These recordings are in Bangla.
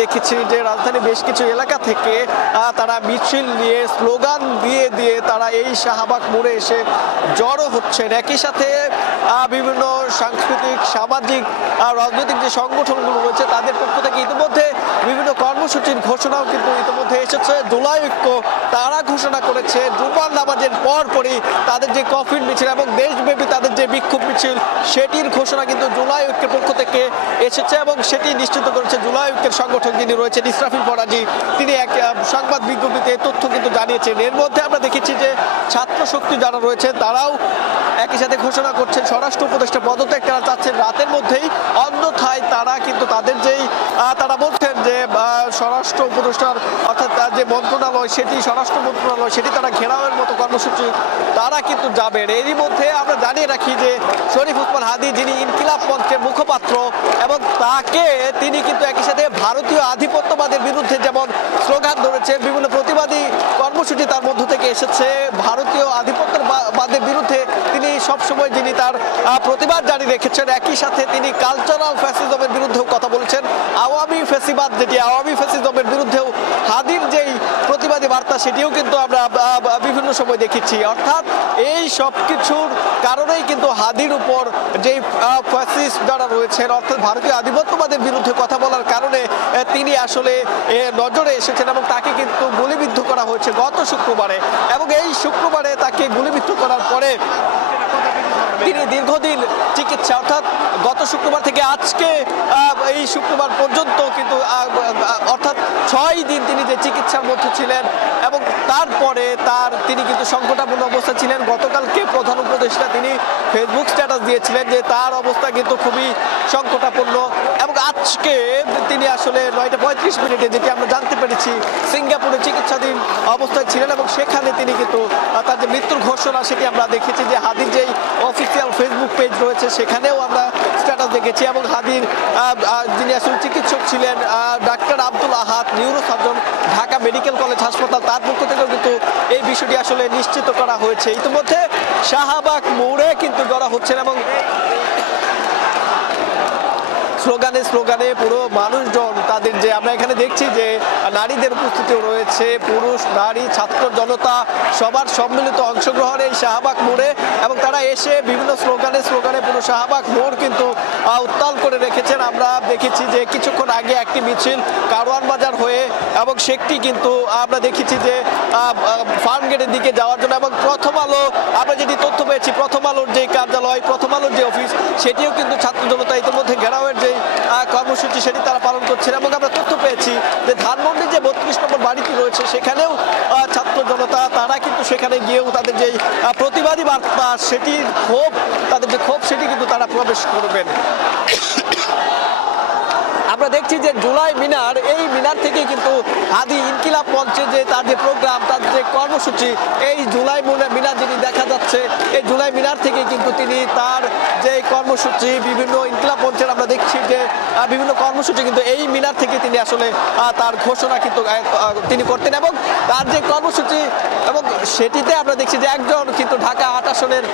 দেখেছি যে রাজধানী বেশ কিছু এলাকা থেকে তারা মিছিল নিয়ে স্লোগান দিয়ে তারা এই শাহবাগ মোড়ে এসে জড়ো হচ্ছেন। একই সাথে বিভিন্ন সাংস্কৃতিক, সামাজিক, রাজনৈতিক যে সংগঠনগুলো রয়েছে তাদের পক্ষ থেকে ইতিমধ্যে বিভিন্ন কর্মসূচির ঘোষণাও কিন্তু ইতিমধ্যে এসেছে। জুলাই ঐক্য তারা ঘোষণা করেছে জুমার নামাজের পরপরই তাদের যে কফিন মিছিল এবং দেশব্যাপী তাদের যে বিক্ষোভ মিছিল সেটির ঘোষণা কিন্তু জুলাই ঐক্যের পক্ষ থেকে এসেছে এবং সেটি নিশ্চিত করেছে জুলাই ঐক্যের সংগঠক যিনি রয়েছেন ইসরাফিল ফরাজি, তিনি এক সংবাদ বিজ্ঞপ্তিতে তথ্য কিন্তু জানিয়েছেন। এর মধ্যে আমরা দেখেছি যে ছাত্র শক্তি যারা রয়েছে তারাও একই সাথে ঘোষণা করছেন স্বরাষ্ট্র উপদেষ্টা পদত্যাগ তারা চাচ্ছেন রাতের মধ্যেই, অন্যথায় তারা কিন্তু তাদের যেই তারা বলছেন যে স্বরাষ্ট্র উপদেষ্টার অর্থাৎ যে মন্ত্রণালয় সেটি স্বরাষ্ট্র মন্ত্রণালয় সেটি তারা ঘেরাওয়ের মতো কর্মসূচি তারা কিন্তু যাবেন। এরই মধ্যে আমরা জানিয়ে রাখি যে শরীফ ওসমান হাদী যিনি ইনকিলাব মঞ্চের মুখপাত্র এবং তিনি কিন্তু একই সাথে ভারতীয় আধিপত্যবাদের বিরুদ্ধে যেমন স্লোগান ধরেছেন, বিভিন্ন প্রতিবাদী কর্মসূচি তার মধ্য থেকে এসেছে। ভারতীয় আধিপত্যবাদের বিরুদ্ধে তিনি সবসময় যিনি তার প্রতিবাদ জারি রেখেছেন, একই সাথে তিনি কালচারাল ফ্যাসিজমের বিরুদ্ধেও কথা বলেছেন। আওয়ামী ফ্যাসিবাদ যেটি আওয়ামী ফ্যাসিজমের বিরুদ্ধেও হাদির যেই প্রতিবাদী বার্তা সেটিও কিন্তু আমরা বিভিন্ন সময় দেখেছি। অর্থাৎ এই সব কিছুর কারণেই কিন্তু হাদির উপর যেই ফ্যাসিস্ট যারা রয়েছেন অর্থাৎ ভারতীয় আধিপত্যবাদের বিরুদ্ধে কথা বলার কারণে তিনি আসলে নজরে এসেছেন এবং তাকে কিন্তু গুলিবিদ্ধ করা হয়েছে গত শুক্রবারে এবং এই শুক্রবারে তাকে গুলিবিদ্ধ করার পরে তিনি দীর্ঘদিন চিকিৎসা অর্থাৎ গত শুক্রবার থেকে আজকে এই শুক্রবার পর্যন্ত কিন্তু অর্থাৎ 6 দিন তিনি যে চিকিৎসার মধ্যে ছিলেন এবং তারপরে তিনি কিন্তু সংকটাপন্ন অবস্থা ছিলেন। গতকালকে প্রধান উপদেষ্টা তিনি ফেসবুক স্ট্যাটাস দিয়েছিলেন যে তার অবস্থা কিন্তু খুবই সংকটাপন্ন এবং আজকে তিনি আসলে 9:35 মিনিটে যেটি আমরা জানতে পেরেছি সিঙ্গাপুরে চিকিৎসাধীন অবস্থায় ছিলেন এবং সেখানে তিনি কিন্তু তার যে মৃত্যুর ঘোষণা সেটি আমরা দেখেছি যে হাদির যেই অফিসিয়াল ফেসবুক পেজ রয়েছে সেখানেও আমরা স্ট্যাটাস দেখেছি এবং হাদির যিনি আসলে চিকিৎসক ছিলেন ডাক্তার আব্দুল আহাদ, নিউরোসার্জন, ঢাকা মেডিকেল কলেজ হাসপাতাল, তার পক্ষ থেকেও কিন্তু এই বিষয়টি আসলে নিশ্চিত করা হয়েছে। ইতিমধ্যে শাহবাগ মোড়ে কিন্তু জড়া হচ্ছেন এবং স্লোগানে পুরো মানুষজন তাদের যে আমরা এখানে দেখছি যে নারীদের উপস্থিতিও রয়েছে, পুরুষ নারী ছাত্র জনতা সবার সম্মিলিত অংশগ্রহণ এই শাহবাগ মোড়ে এবং তারা এসে বিভিন্ন স্লোগানে পুরো শাহবাগ মোড় কিন্তু উত্তাল করে রেখেছেন। আমরা দেখেছি যে কিছুক্ষণ আগে একটি মিছিল কারওয়ান বাজার হয়ে এবং সেটি কিন্তু আমরা দেখেছি যে ফার্ম গেটের দিকে যাওয়ার জন্য এবং প্রথম আলো আমরা যেটি তথ্য পেয়েছি প্রথম আলোর যে কার্যালয় প্রথম আলোর যে অফিস সেটিও কিন্তু ছাত্র জনতা ইতিমধ্যে ঘেরাওয়ের যে কর্মসূচি সেটি তারা পালন করছেন এবং আমরা তথ্য পেয়েছি যে ধানমন্ডির যে 32 নম্বর বাড়িটি রয়েছে সেখানেও ছাত্র জনতা তারা কিন্তু সেখানে গিয়েও তাদের যে প্রতিবাদী বার্তা সেটির তাদের যে ক্ষোভ সেটি কিন্তু তারা প্রবেশ করবেন। আমরা দেখছি যে জুলাই মিনার এই মিনার থেকে কিন্তু হাদি ইনকিলাব মঞ্চে যে তার যে প্রোগ্রাম তার যে কর্মসূচি এই জুলাই মিনার যিনি দেখা যাচ্ছে এই জুলাই মিনার থেকে কিন্তু তিনি তার যে কর্মসূচি বিভিন্ন ইনকিলাব মঞ্চের আমরা দেখছি যে বিভিন্ন কর্মসূচি কিন্তু এই মিনার থেকে তিনি আসলে তার ঘোষণা কিন্তু তিনি করতেন এবং তার যে কর্মসূচি এবং সেটিতে আমরা দেখছি যে একজন কিন্তু ঢাকা 8 আসনের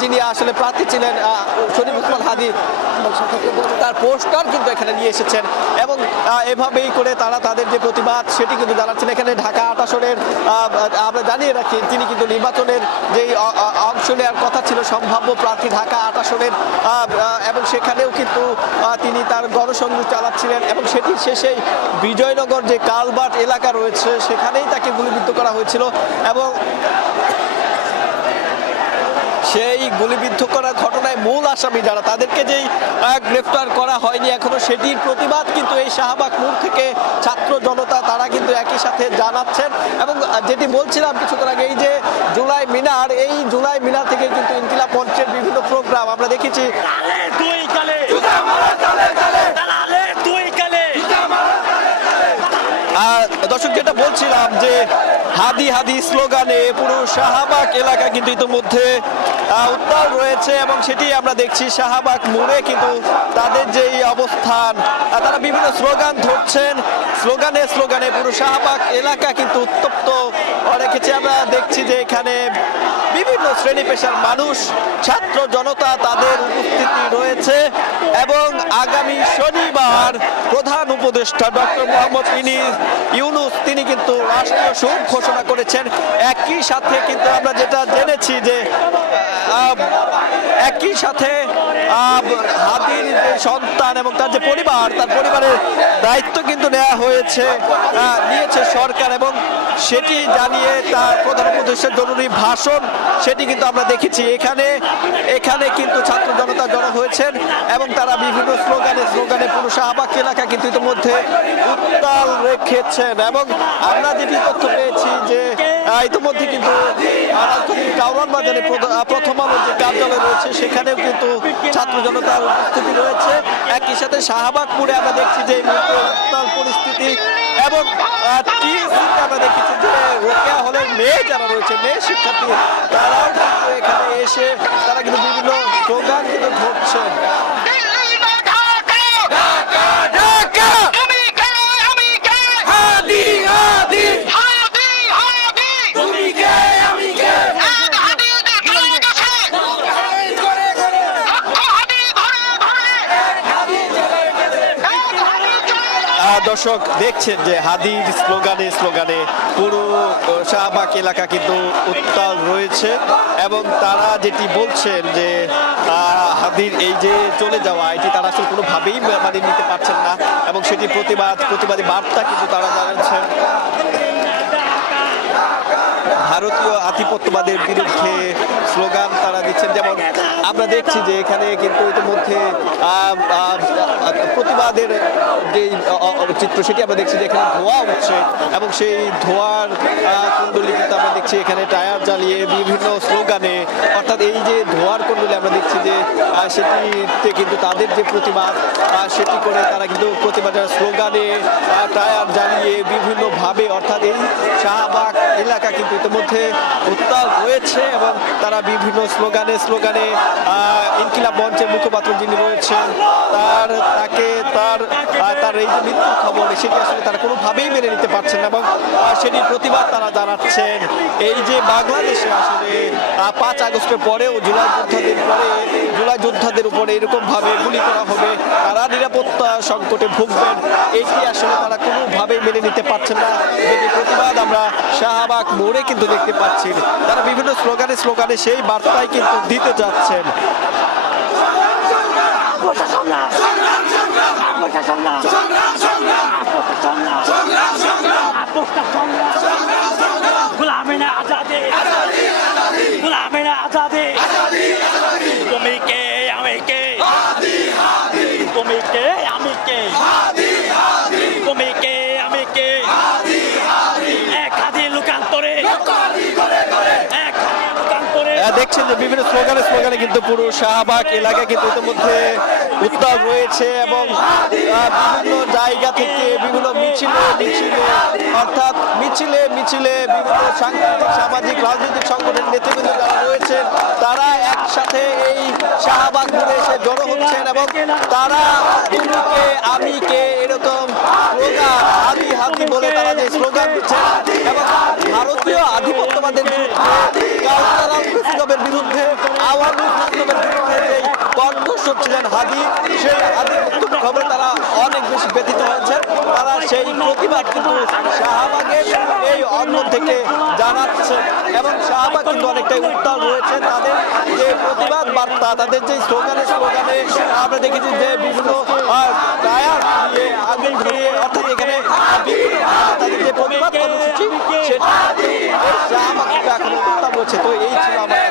যিনি আসলে প্রার্থী ছিলেন শরীফ ওসমান হাদী তার পোস্টার কিন্তু এখানে নিয়ে এসেছেন এবং এভাবেই করে তারা তাদের যে প্রতিবাদ সেটি কিন্তু জানাচ্ছেন। এখানে ঢাকা 8 আসনের আমরা জানিয়ে রাখি তিনি কিন্তু নির্বাচনের যেই অংশ নেওয়ার কথা ছিল সম্ভাব্য প্রার্থী ঢাকা 8 আসনের এবং সেখানেও কিন্তু তিনি তার গণসংযোগ চালাচ্ছিলেন এবং সেটির শেষেই বিজয়নগর যে কালবাট এলাকা রয়েছে সেখানেই তাকে গুলিবিদ্ধ করা হয়েছিল এবং সেই গুলিবিদ্ধ করার ঘটনায় মূল আসামি যারা তাদেরকে যেই গ্রেফতার করা হয়নি এখনো সেটির প্রতিবাদ কিন্তু এই শাহবাগ মোড় থেকে ছাত্র জনতা তারা কিন্তু একই সাথে জানাচ্ছেন এবং যেটি বলছিলাম কিছুক্ষণ আগে এই যে জুলাই মিনার থেকে কিন্তু ইনকিলাব মঞ্চের বিভিন্ন প্রোগ্রাম আমরা দেখেছি। দর্শক যেটা বলছিলাম যে হাদি স্লোগানে পুরো শাহবাগ এলাকা কিন্তু ইতিমধ্যে উত্তাল রয়েছে এবং সেটি আমরা দেখছি শাহবাগ মোড়ে কিন্তু তাদের যেই অবস্থান তারা বিভিন্ন স্লোগান ধরছেন স্লোগানে পুরো শাহবাগ এলাকা কিন্তু উত্তপ্ত রেখেছে। আমরা দেখছি যে এখানে বিভিন্ন শ্রেণী পেশার মানুষ, ছাত্র জনতা তাদের উপস্থিতি রয়েছে এবং আগামী শনিবার প্রধান উপদেষ্টা ডক্টর মোহাম্মদ ইউনূস তিনি কিন্তু রাষ্ট্রীয় শোক ঘোষণা করেছেন। একই সাথে কিন্তু আমরা যেটা জেনেছি যে একই সাথে হাদির যে সন্তান এবং তার যে পরিবার, তার পরিবারের দায়িত্ব কিন্তু নিয়েছে সরকার এবং সেটি জানিয়ে তার প্রধান উপদেষ্টার জরুরি ভাষণ সেটি কিন্তু আমরা দেখেছি। এখানে কিন্তু ছাত্র জনতা জড়ো হয়েছেন এবং তারা বিভিন্ন স্লোগানে পুরো শাহবাগ এলাকা কিন্তু ইতিমধ্যে উত্তাল রেখেছেন এবং আমরা যেটি তথ্য পেয়েছি যে ইতিমধ্যে কিন্তু রাজধানীর কাউরান বাজারে প্রথম আলো যে কার্যালয় রয়েছে সেখানেও কিন্তু ছাত্র জনতার উপস্থিতি রয়েছে। একই সাথে শাহবাগপুরে আমরা দেখছি যে এই মুহূর্তে উত্তাল পরিস্থিতি এবং আমরা দেখেছি যে রোকেয়া হলের মেয়ে যারা রয়েছে, মেয়ে শিক্ষার্থী, তারাও কিন্তু এখানে এসে তারা কিন্তু বিভিন্ন স্লোগান কিন্তু ধরছেন। দর্শক দেখছেন যে হাদির স্লোগানে পুরো শাহবাগ এলাকা কিন্তু উত্তাল রয়েছে এবং তারা যেটি বলছেন যে হাদির এই যে চলে যাওয়া এটি তারা আসলে কোনোভাবেই মানে নিতে পারছেন না এবং সেটি প্রতিবাদী বার্তা কিন্তু তারা জানাচ্ছেন। ভারতীয় আধিপত্যবাদের বিরুদ্ধে স্লোগান তারা দিচ্ছেন। যেমন আমরা দেখছি যে এখানে কিন্তু ইতিমধ্যে প্রতিবাদের যে চিত্র সেটি আমরা দেখছি যে এখানে ধোঁয়া উঠছে এবং সেই ধোঁয়ার কুণ্ডলী কিন্তু আমরা দেখছি এখানে টায়ার জ্বালিয়ে বিভিন্ন স্লোগানে, অর্থাৎ এই যে ধোঁয়ার কুণ্ডলী আমরা দেখছি যে সেটিতে কিন্তু তাদের যে প্রতিবাদ সেটি করে তারা কিন্তু প্রতিবাদের স্লোগানে টায়ার জ্বালিয়ে বিভিন্নভাবে, অর্থাৎ এই শাহবাগ এলাকা কিন্তু ইতিমধ্যে উত্তাল হয়েছে এবং তারা বিভিন্ন স্লোগানে ইনকিলাব মঞ্চের মুখপাত্র যিনি রয়েছেন তার এই যে মৃত্যুর খবর সেটি আসলে তারা কোনোভাবেই মেনে নিতে পারছেন না এবং সেটির প্রতিবাদ তারা জানাচ্ছেন। এই যে বাংলাদেশে আসলে 5 আগস্টের পরেও জুলাই যোদ্ধাদের উপরে এরকম ভাবে গুলি করা হবে, তারা নিরাপত্তা সংকটে ভুগবেন, এটি আসলে তারা কোনোভাবেই মেনে নিতে পারছেন না। যেটি প্রতিবাদ আমরা শাহবাগ মোড়ে কিন্তু দেখতে পাচ্ছি, তারা বিভিন্ন স্লোগানে সেই বার্তাই কিন্তু দিতে যাচ্ছেন। দেখছেন যে বিভিন্ন স্লোগানে কিন্তু পুরো শাহবাগ এলাকা কিন্তু ইতিমধ্যে উত্তাল রয়েছে এবং বিভিন্ন জায়গা থেকে বিভিন্ন মিছিলে বিভিন্ন সাংস্কৃতিক, সামাজিক, রাজনৈতিক সংগঠনের নেতৃবৃন্দ যারা রয়েছেন তারা একসাথে এই শাহবাগ ঘুরে এসে জড়ো হচ্ছেন এবং তারা তুমিকে আমিকে এরকম স্লোগান হাদি বলে তারা যে স্লোগান দিচ্ছেন এবং ভারতীয় আধিপত্যবাদের বিরুদ্ধে আওয়ামী লীগের বিরুদ্ধে যে কণ্ঠস্বর ছিলেন হাদি, সেই হাদির মৃত্যুর খবরে তারা অনেক বেশি ব্যথিত হয়েছেন। তারা সেই প্রতিবাদ কিন্তু শাহবাগের এই অঞ্চল থেকে জানাচ্ছে এবং শাহবাগ কিন্তু অনেকটাই উত্তাল রয়েছে। তাদের যে প্রতিবাদ বার্তা, তাদের যে স্লোগানে আমরা দেখেছি যে বিভিন্ন টায়ার দিয়ে আগুন ধরিয়ে, অর্থাৎ এখানে তাদের যে প্রতিবাদ কর্মসূচি সেটা শাহবাগ এখন উত্তাল রয়েছে। তো এই ছিল আমার